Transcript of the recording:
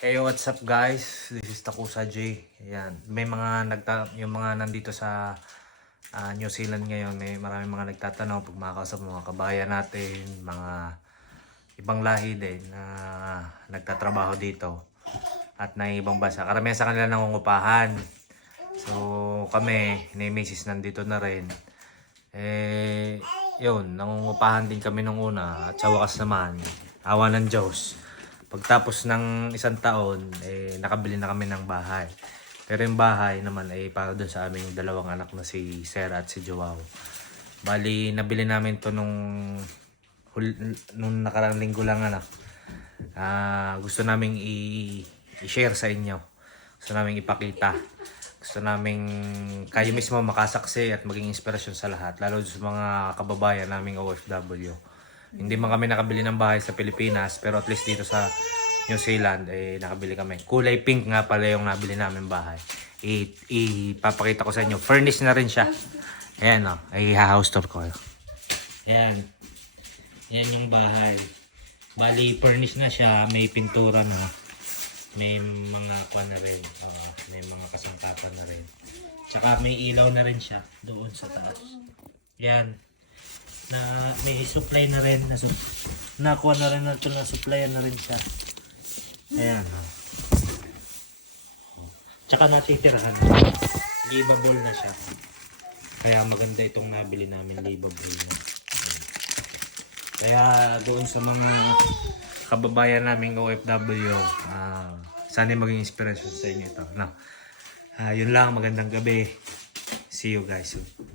Hey, what's up guys? This is Takusa J. Ayan. May mga nagta yung mga nandito sa ah, New Zealand ngayon, may maraming mga nagtatanong pag makakausap mga kabayan natin, mga ibang lahi din na nagtatrabaho dito at na ibang bansa. Karamihan sa kanila nangungupahan. So kami, ni Mrs. nandito na rin. Eh, yun, nangungupahan din kami nung una at sa wakas naman, awa ng Diyos. Pagtapos ng isang taon, eh, nakabili na kami ng bahay. Pero yung bahay naman ay para doon sa aming dalawang anak na si Sarah at si Joao. Bali, nabili namin to nung, hul- nung nakarang linggo lang anak. Ah, gusto naming i- i-share sa inyo. Gusto naming ipakita. Gusto naming kayo mismo makasaksi at maging inspirasyon sa lahat. Lalo sa mga kababayan naming OFW. Hindi man kami nakabili ng bahay sa Pilipinas, pero at least dito sa New Zealand, eh, nakabili kami. Kulay pink nga pala yung nabili namin bahay. I, ipapakita ko sa inyo. Furnished na rin siya. Ayan o. ay house tour ko. Ayan. Yan yung bahay. Bali, furnished na siya. May pintura na. May mga kwa na rin. Ah, may mga kasangkapan na rin. Tsaka may ilaw na rin siya doon sa taas. Yan. Na may supply na rin. Na, nakuha na rin natin na supply na rin siya. Ayan. Oh. Tsaka natitirahan. Livable na siya. Kaya maganda itong nabili namin livable na. Kaya doon sa mga kababayan naming OFW, ah sana maging inspiration sa inyo ito. No? Ah, yun lang, magandang gabi. See you guys soon.